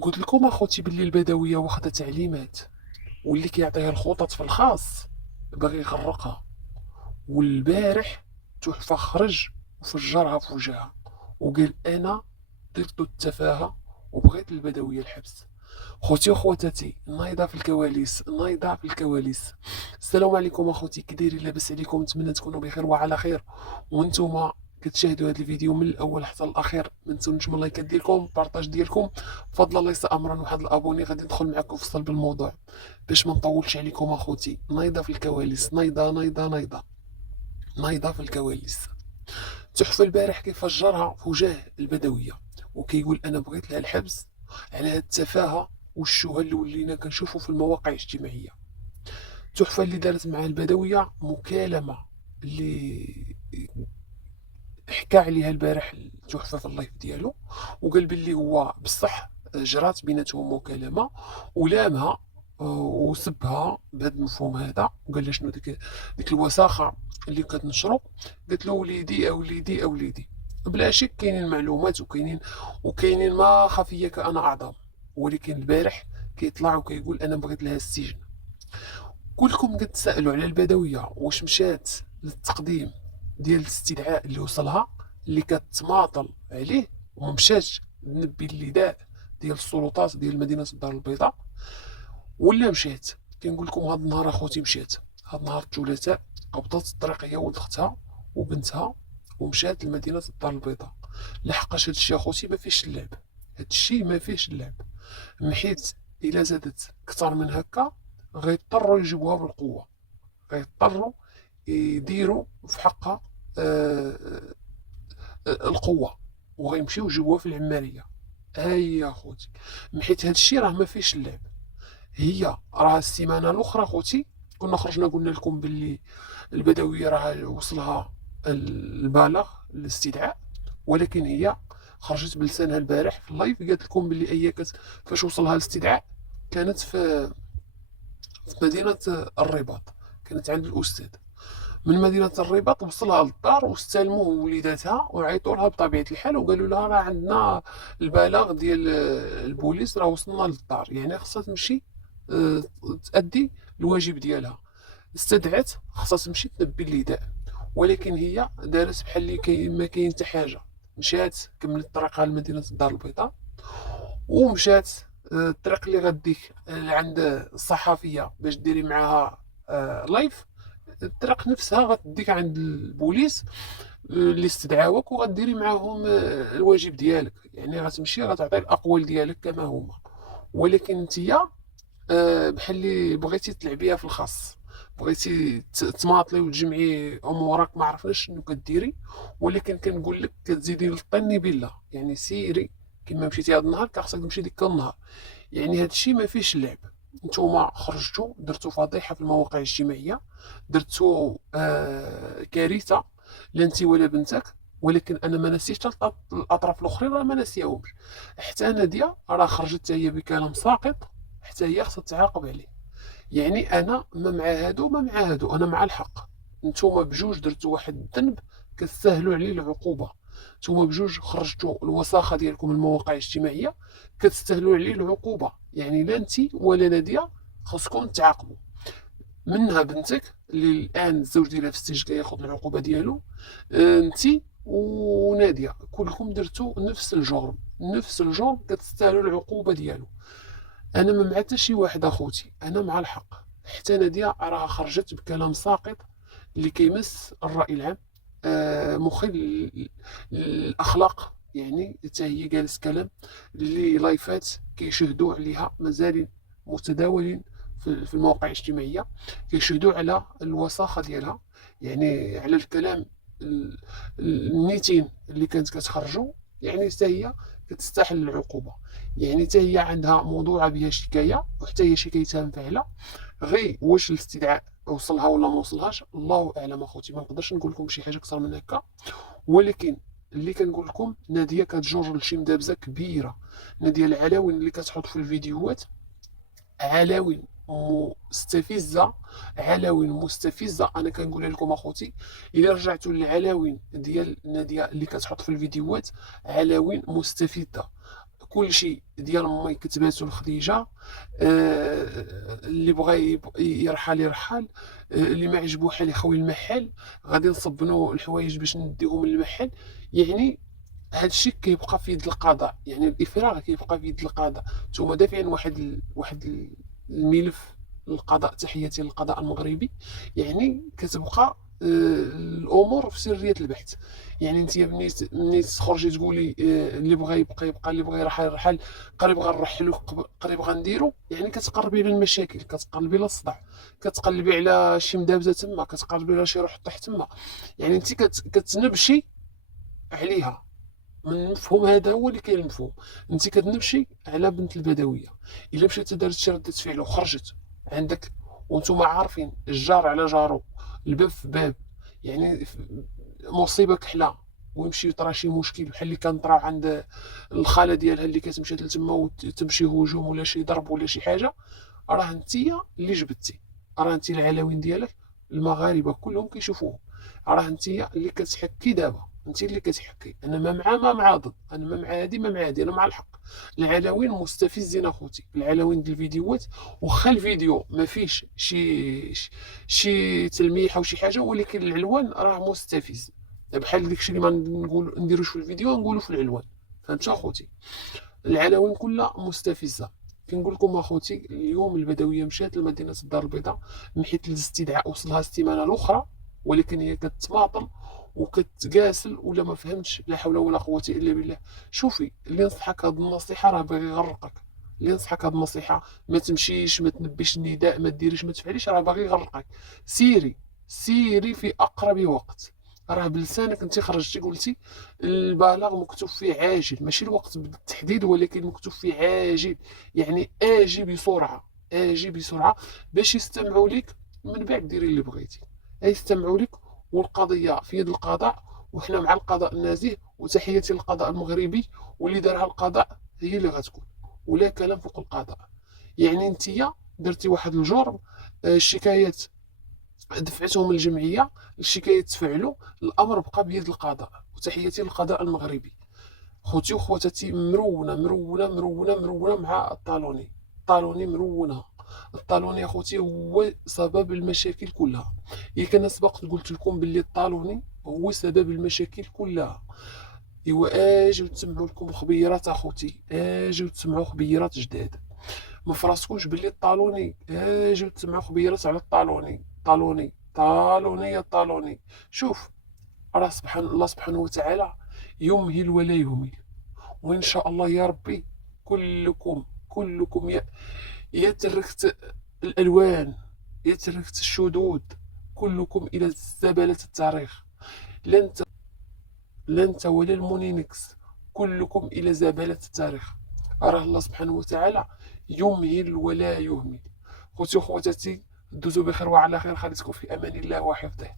قلت لكم اخوتي باللي البدويه واخده تعليمات، واللي كيعطيها الخطط في الخاص باغي يغرقها. والبارح تحفه خرج وفجرها في وجهها وقال انا ضد التفاهه وبغيت البدويه الحبس. خوتي وخواتاتي، نايضه في الكواليس، نايضه في الكواليس. السلام عليكم اخوتي، كي دايرين؟ لاباس عليكم؟ نتمنى تكونوا بخير وعلى خير. وانتم كتشاهدوا هذا الفيديو من الاول حتى الاخير، ما تنسونيش من اللايكات ديالكم، بارطاج ديالكم، فضل الله يسا امرا واحد الابوني. غادي ندخل معكم في صلب الموضوع باش ما نطولش عليكم اخوتي. نايضه في الكواليس، نايضه نايضه نايضه نايضه في الكواليس. تحفه البارح كيفجرها في وجه البدويه وكيقول انا بغيت لها الحبس على هاد التفاهه والشوهه اللي ولينا كنشوفوا في المواقع الاجتماعيه. تحفه اللي دارت مع البدويه مكالمه اللي حكى عليها البارح تحفه في اللايف ديالو، وقال باللي هو بصح جرات بيناتهم مكالمه ولامها وسبها بهذا المفهوم هذا، وقال له شنو ديك الوساخه اللي كتنشرو. قالت له وليدي اوليدي اوليدي. بلا شك كاينين معلومات وكاينين ما خفيه كأنا اعظم، ولكن البارح كيطلع وكيقول انا بغيت لها السجن. كلكم كتسائلوا على البدويه واش مشات للتقديم ديال الاستدعاء اللي وصلها، اللي كتماطل عليه وما مشاش نبي النداء ديال السلطات ديال مدينه الدار البيضاء، ولا مشات. كنقول لكم هذا النهار اخوتي مشات. هذا النهار الثلاثاء هبطت الطريق هي ولد اختها وبنتها ومشات لمدينه الدار البيضاء. لحقاش هذا الشيء اخوتي ما فيهش اللعب، هذا الشيء ما فيهش اللعب. حيت الا زادت اكثر من هكا غيضطروا يجيبوها بالقوه، غيضطروا يديروا في حقها آه، القوه، وغيمشيو يجيبوها في العماريه. هاي يا خوتي، حيت هذا الشيء راه ما فيهش اللعب. هي راه السيمانه الاخرى خوتي كنا خرجنا قلنا لكم باللي البدويه راه وصلها البلاغ الاستدعاء، ولكن هي خرجت بلسانها البارح في اللايف قالت لكم باللي فاش وصلها الاستدعاء كانت في مدينه الرباط، كانت عند الاستاذ. من مدينه الرباط وصلها للدار واستلموا وليداتها وعيطوا لها بطبيعه الحال وقالوا لها راه عندنا البلاغ ديال البوليس، راه وصلنا للدار، يعني خصها تمشي آه، تأدي الواجب ديالها. استدعت، خصها تمشي تنبي النداء، ولكن هي دارت بحال اللي ما كاين حتى حاجه. مشات كملت طريقها لمدينه الدار البيضاء ومشات الطريق اللي غديك عند الصحفيه باش ديري معاها لايف. الطريق نفسها غتديك عند البوليس اللي استدعاوك وغديري معاهم الواجب ديالك، يعني غتمشي غتعطي الاقوال ديالك كما هما. ولكن نتيا بحال اللي بغيتي تلعبيها في الخاص، بغيتي تماطلي وتجمعي امورك، ما عرفناش شنو كديري. ولكن كنقول لك كتزيدي للطني بالله، يعني سيري كما مشيتي هذا النهار كخصك تمشي ديك النهار. يعني هذا الشيء ما فيش اللعب. نتوما خرجتوا درتوا فضيحه في المواقع الاجتماعيه، درتوا كارثه، لا انت ولا بنتك. ولكن انا ما نسيتش الاطراف الاخرين، راه ما ناسياهمش. حتى ناديه راه خرجت حتى هي بكلام ساقط، حتى هي خصها تعاقب عليه. يعني انا ما مع هادو ما مع هادو، انا مع الحق. نتوما بجوج درتوا واحد الذنب كتستاهلوا عليه العقوبه. نتوما بجوج خرجتوا الوساخه ديالكم من المواقع الاجتماعيه كتستاهلوا عليه العقوبه. يعني لا انت ولا ناديه خاصكم تعاقبوا. منها بنتك اللي الان الزوج ديالها في السجن كياخذ العقوبه ديالو. انت وناديه كلكم درتوا نفس الجرم، نفس الجرم كتستاهلوا العقوبه ديالو. انا ما مع حتى شي واحد اخوتي، انا مع الحق. حتى ناديه راها خرجت بكلام ساقط اللي كيمس الراي العام، مخل الاخلاق. يعني حتى هي جالس كلام اللي لايفات كيشهدوا عليها مازال متداولين في المواقع الاجتماعيه، كيشهدوا على الوساخه ديالها، يعني على الكلام النيتين اللي كانت كتخرجوا. يعني حتى هي كتستحل العقوبه. يعني حتى هي عندها موضوع بها شكايه، وحتى هي شكايتها مفعله. غير واش الاستدعاء وصلها ولا ما وصلهاش الله اعلم اخوتي، ما نقدرش نقول لكم شي حاجه اكثر من هكا. ولكن اللي كنقول لكم ناديه كتجر لشي مدابزه كبيره. ناديه العلاوين اللي كتحط في الفيديوهات علاوين مستفزه، علاوين مستفزه. انا كنقولها لكم اخوتي، الا رجعتوا للعلاوين ديال ناديه اللي كتحط في الفيديوهات، علاوين مستفزه. كلشي ديال امي كتباتو لخديجه. اللي بغى يرحل يرحل، اللي ما عجبو حال يخوي المحل، غادي نصبنو الحوايج باش نديهم للمحل. يعني هادشي كيبقى في يد القضاء، يعني الافراغ كيبقى في يد القضاء. نتوما دافعين الملف للقضاء. تحياتي للقضاء المغربي. يعني كتبقى الامور في سريه البحث. يعني انت ملي تخرجي تقولي اللي بغى يبقى يبقى، اللي بغى يرحل يرحل، قريب غنرحلو قريب غنديرو، يعني كتقربي للمشاكل، كتقلبي على الصداع، كتقلبي على شي مدابزه تما، كتقلبي على شي روح طيح تما. يعني انت كتنبشي عليها. من المفهوم هذا هو اللي كاين المفهوم. انت كتنبشي على بنت البدويه. الا مشات دارت شي رده فعل وخرجت عندك، وانتم عارفين الجار على جارو، الباب في باب، يعني مصيبه كحله، ويمشي يطرا شي مشكل بحال اللي كان طرا عند الخاله ديالها اللي كتمشي لتما وتمشي هجوم ولا شي ضرب ولا شي حاجه، راه انتيا اللي جبتي. راه انت العناوين ديالك المغاربه كلهم كيشوفوه. راه انتيا اللي كتحكي دابا، انت اللي كتحكي. انا ما مع ضد، انا ما مع هادي ما مع هادي، انا مع الحق. العناوين مستفزين اخوتي، العناوين ديال الفيديوهات، واخا الفيديو ما فيش شي تلميح او شي حاجه، ولكن العنوان راه مستفز. بحال داكشي اللي ما نقول نديروش في الفيديو نقولوا في العنوان. فهمت اخوتي؟ العناوين كلها مستفزه. كنقول لكم اخوتي، اليوم البدويه مشات لمدينه الدار البيضاء، محيت الاستدعاء وصلها السيمانه الاخرى، ولكن هي كتماطل وكتقاسل ولا ما فهمتش. لا حول ولا قوه الا بالله. شوفي، اللي نصحك هذه النصيحه راه باغي يغرقك. اللي نصحك هذه النصيحه، ما تمشيش، ما تنبيش النداء، ما ديريش، ما تفعليش، راه باغي يغرقك. سيري، سيري في اقرب وقت. راه بلسانك انت خرجتي قلتي البلاغ مكتوب فيه عاجل، ماشي الوقت بالتحديد، ولكن مكتوب فيه عاجل. يعني اجي بسرعه، اجي بسرعه، باش يستمعوا لك. من بعد ديري اللي بغيتي، يستمعوا لك. والقضيه في يد القضاء، وحنا مع القضاء النزيه. وتحياتي للقضاء المغربي، واللي دارها القضاء هي اللي غتكون، ولا كلام فوق القضاء. يعني انتيا درتي واحد الجرم، الشكايات دفعتهم الجمعيه، الشكايات تفعلوا، الامر بقى بيد القضاء. وتحياتي للقضاء المغربي. خوتي وخواتاتي، مرونه مرونه مرونه مرونه مع الطالوني. الطالوني مرونه. الطالوني اخوتي هو سبب المشاكل كلها. ياك انا سبقت قلت لكم باللي الطالوني هو سبب المشاكل كلها. ايوا اجيو تسمعوا لكم خبيرات اخوتي، اجيو تسمعوا خبيرات جداد. ما فراسكوش باللي الطالوني، اجيو تسمعوا خبيرات على الطالوني. طالوني طالوني يا طالوني. شوف، راه سبحان الله سبحانه وتعالى يمهل ولا يهمل. وان شاء الله يا ربي كلكم يا تركت الالوان، يا تركت الشذوذ، كلكم الى زباله التاريخ. لن لا انت ولا المونينكس، كلكم الى زباله التاريخ. راه الله سبحانه وتعالى يمهل ولا يهمل. خوتي وخواتاتي، دوزو بخير وعلى خير. خليتكم في امان الله وحفظه.